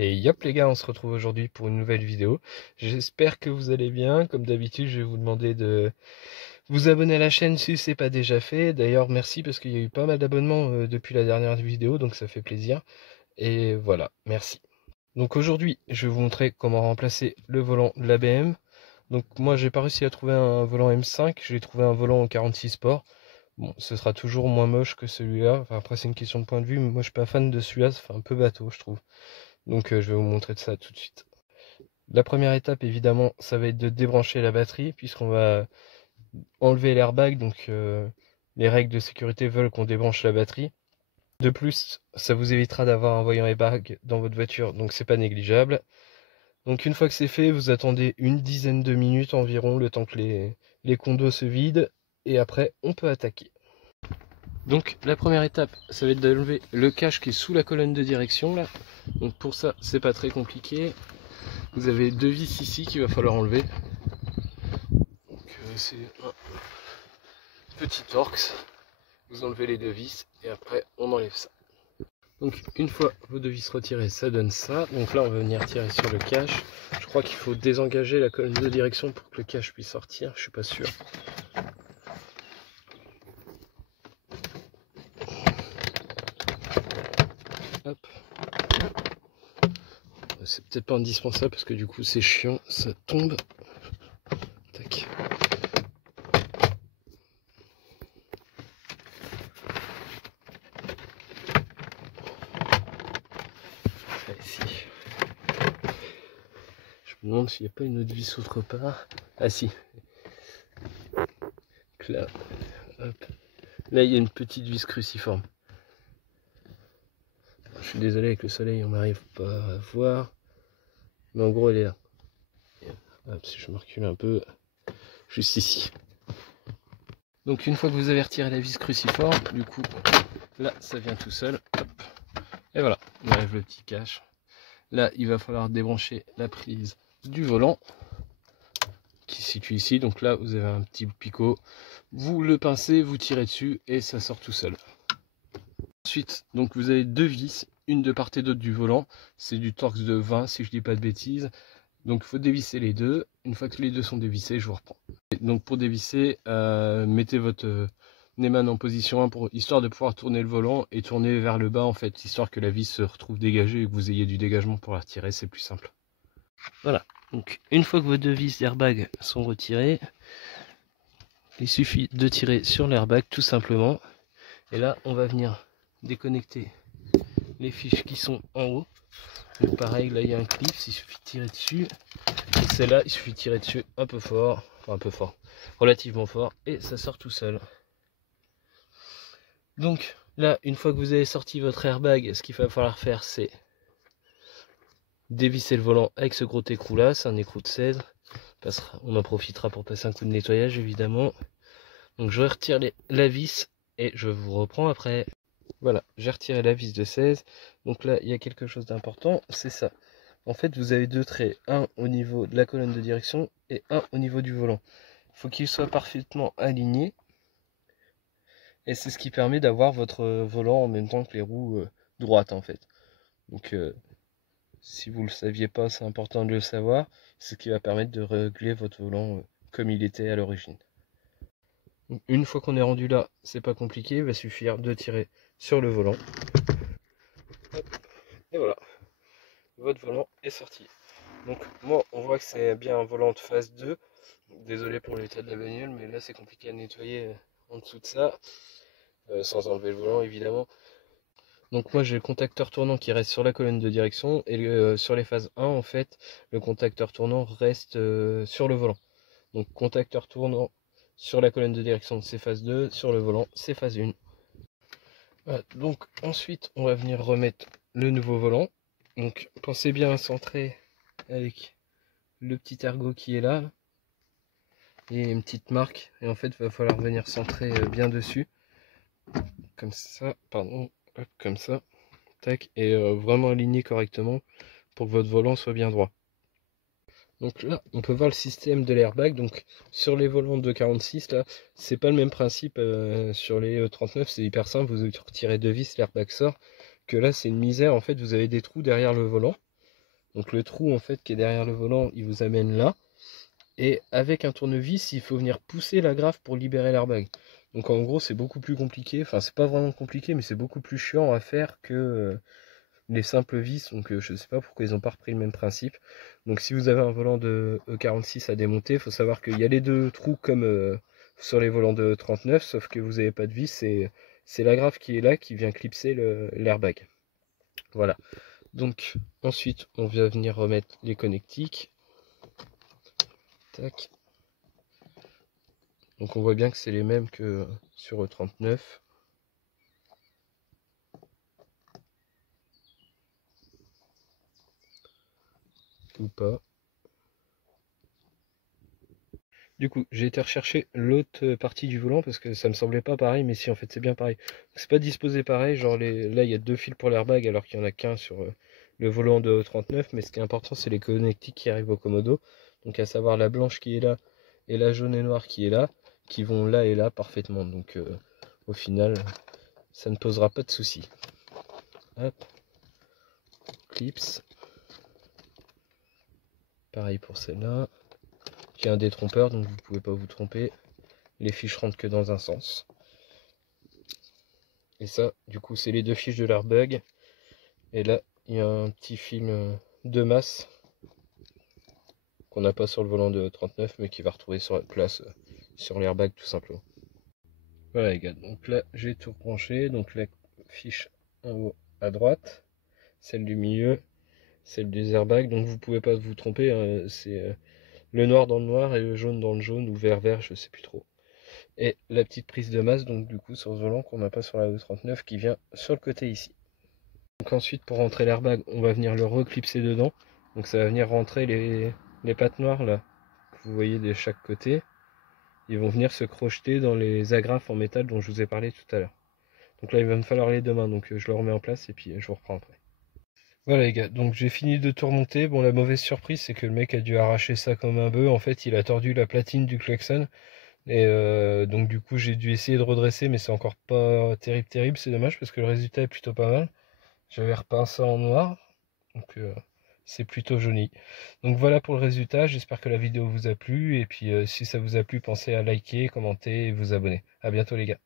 Et yop les gars, on se retrouve aujourd'hui pour une nouvelle vidéo. J'espère que vous allez bien. Comme d'habitude, je vais vous demander de vous abonner à la chaîne si ce n'est pas déjà fait. D'ailleurs, merci parce qu'il y a eu pas mal d'abonnements depuis la dernière vidéo, donc ça fait plaisir. Et voilà, merci. Donc aujourd'hui, je vais vous montrer comment remplacer le volant de la BM. Donc moi, j'ai pas réussi à trouver un volant M5, j'ai trouvé un volant en 46 sports. Bon, ce sera toujours moins moche que celui-là. Enfin, après, c'est une question de point de vue, mais moi, je suis pas fan de celui-là. Ça fait un peu bateau, je trouve. Donc je vais vous montrer ça tout de suite. La première étape, évidemment, ça va être de débrancher la batterie, puisqu'on va enlever l'airbag. Donc les règles de sécurité veulent qu'on débranche la batterie. De plus, ça vous évitera d'avoir un voyant airbag dans votre voiture, donc c'est pas négligeable. Donc une fois que c'est fait, vous attendez une dizaine de minutes environ, le temps que les condos se vident, et après on peut attaquer. Donc la première étape, ça va être d'enlever le cache qui est sous la colonne de direction là. Donc pour ça, c'est pas très compliqué. Vous avez deux vis ici qu'il va falloir enlever. Donc c'est un petit torx. Vous enlevez les deux vis et après on enlève ça. Donc une fois vos deux vis retirées, ça donne ça. Donc là on va venir tirer sur le cache. Je crois qu'il faut désengager la colonne de direction pour que le cache puisse sortir. Je suis pas sûr. Hop. C'est peut-être pas indispensable parce que du coup c'est chiant, ça tombe. Tac. Ici. Je me demande s'il n'y a pas une autre vis autre part. Ah si. Là, hop. Là il y a une petite vis cruciforme. Je suis désolé avec le soleil, on n'arrive pas à voir. Mais en gros elle est là. Hop, si je me recule un peu, juste ici. Donc une fois que vous avez retiré la vis cruciforme, du coup, là ça vient tout seul. Hop. Et voilà, on enlève le petit cache. Là il va falloir débrancher la prise du volant qui se situe ici. Donc là vous avez un petit picot. Vous le pincez, vous tirez dessus et ça sort tout seul. Ensuite, donc vous avez deux vis, une de part et d'autre du volant. C'est du torx de 20 si je dis pas de bêtises. Donc il faut dévisser les deux. Une fois que les deux sont dévissés, je vous reprends. Donc pour dévisser, mettez votre Neyman en position 1 histoire de pouvoir tourner le volant et tourner vers le bas en fait, histoire que la vis se retrouve dégagée et que vous ayez du dégagement pour la retirer, c'est plus simple. Voilà, donc une fois que vos deux vis d'airbag sont retirées, il suffit de tirer sur l'airbag tout simplement. Et là, on va venir déconnecter les fiches qui sont en haut. Donc pareil, là il y a un clip, il suffit de tirer dessus. Et celle-là, il suffit de tirer dessus un peu fort, enfin un peu fort, relativement fort, et ça sort tout seul. Donc là, une fois que vous avez sorti votre airbag, ce qu'il va falloir faire, c'est dévisser le volant avec ce gros écrou là, c'est un écrou de 16. On en profitera pour passer un coup de nettoyage évidemment. Donc je retire la vis et je vous reprends après. Voilà, j'ai retiré la vis de 16. Donc là, il y a quelque chose d'important, c'est ça. En fait, vous avez deux traits, un au niveau de la colonne de direction et un au niveau du volant. Il faut qu'ils soient parfaitement alignés. Et c'est ce qui permet d'avoir votre volant en même temps que les roues droites en fait. Donc si vous ne le saviez pas, c'est important de le savoir. C'est ce qui va permettre de régler votre volant comme il était à l'origine. Une fois qu'on est rendu là, c'est pas compliqué, il va suffire de tirer sur le volant. Hop. Et voilà, votre volant est sorti. Donc moi on voit que c'est bien un volant de phase 2. Désolé pour l'état de la bagnole, mais là c'est compliqué à nettoyer en dessous de ça. Sans enlever le volant évidemment. Donc moi j'ai le contacteur tournant qui reste sur la colonne de direction et sur les phases 1 en fait le contacteur tournant reste sur le volant. Donc contacteur tournant sur la colonne de direction c'est phase 2, sur le volant c'est phase 1. Voilà, donc ensuite on va venir remettre le nouveau volant. Donc pensez bien à centrer avec le petit ergot qui est là. Il y a une petite marque et en fait il va falloir venir centrer bien dessus. Comme ça, pardon, hop, comme ça. Tac, et vraiment aligné correctement pour que votre volant soit bien droit. Donc là, on peut voir le système de l'airbag. Donc sur les volants de 46, là, c'est pas le même principe. Sur les 39, c'est hyper simple. Vous retirez deux vis, l'airbag sort. Que là, c'est une misère. En fait, vous avez des trous derrière le volant. Donc le trou en fait qui est derrière le volant, il vous amène là. Et avec un tournevis, il faut venir pousser la graffe pour libérer l'airbag. Donc en gros, c'est beaucoup plus compliqué. Enfin, c'est pas vraiment compliqué, mais c'est beaucoup plus chiant à faire que les simples vis. Donc je sais pas pourquoi ils n'ont pas repris le même principe. Donc si vous avez un volant de E46 à démonter, il faut savoir qu'il y a les deux trous comme sur les volants de 39, sauf que vous n'avez pas de vis. C'est la graffe qui est là qui vient clipser l'airbag. Voilà. Donc ensuite, on va venir remettre les connectiques. Tac. Donc on voit bien que c'est les mêmes que sur E39. Ou pas. Du coup, j'ai été rechercher l'autre partie du volant parce que ça me semblait pas pareil, mais si en fait c'est bien pareil. C'est pas disposé pareil, genre là il y a deux fils pour l'airbag alors qu'il y en a qu'un sur le volant de E39, mais ce qui est important c'est les connectiques qui arrivent au Komodo. Donc à savoir la blanche qui est là et la jaune et noire qui est là, qui vont là et là parfaitement. Donc au final, ça ne posera pas de soucis. Hop, clips. Pareil pour celle-là. Qui est un détrompeur, donc vous ne pouvez pas vous tromper. Les fiches rentrent que dans un sens. Et ça, du coup, c'est les deux fiches de l'airbag. Et là, il y a un petit film de masse qu'on n'a pas sur le volant de 39, mais qui va retrouver sur la place sur l'airbag tout simplement. Voilà les gars, donc là j'ai tout branché. Donc la fiche en haut à droite, celle du milieu, celle des airbags. Donc vous pouvez pas vous tromper, hein, c'est le noir dans le noir et le jaune dans le jaune ou vert vert, je sais plus trop. Et la petite prise de masse, donc du coup sur ce volant qu'on n'a pas sur la E39 qui vient sur le côté ici. Donc ensuite pour rentrer l'airbag, on va venir le reclipser dedans. Donc ça va venir rentrer les pattes noires là, que vous voyez de chaque côté. Ils vont venir se crocheter dans les agrafes en métal dont je vous ai parlé tout à l'heure. Donc là il va me falloir les deux mains, donc je le remets en place et puis je vous reprends après. Voilà les gars, donc j'ai fini de tout remonter. Bon, la mauvaise surprise c'est que le mec a dû arracher ça comme un bœuf. En fait il a tordu la platine du klaxon. Et donc du coup j'ai dû essayer de redresser, mais c'est encore pas terrible, c'est dommage parce que le résultat est plutôt pas mal. J'avais repeint ça en noir, donc c'est plutôt joli. Donc voilà pour le résultat, j'espère que la vidéo vous a plu, et puis si ça vous a plu, pensez à liker, commenter et vous abonner. A bientôt les gars.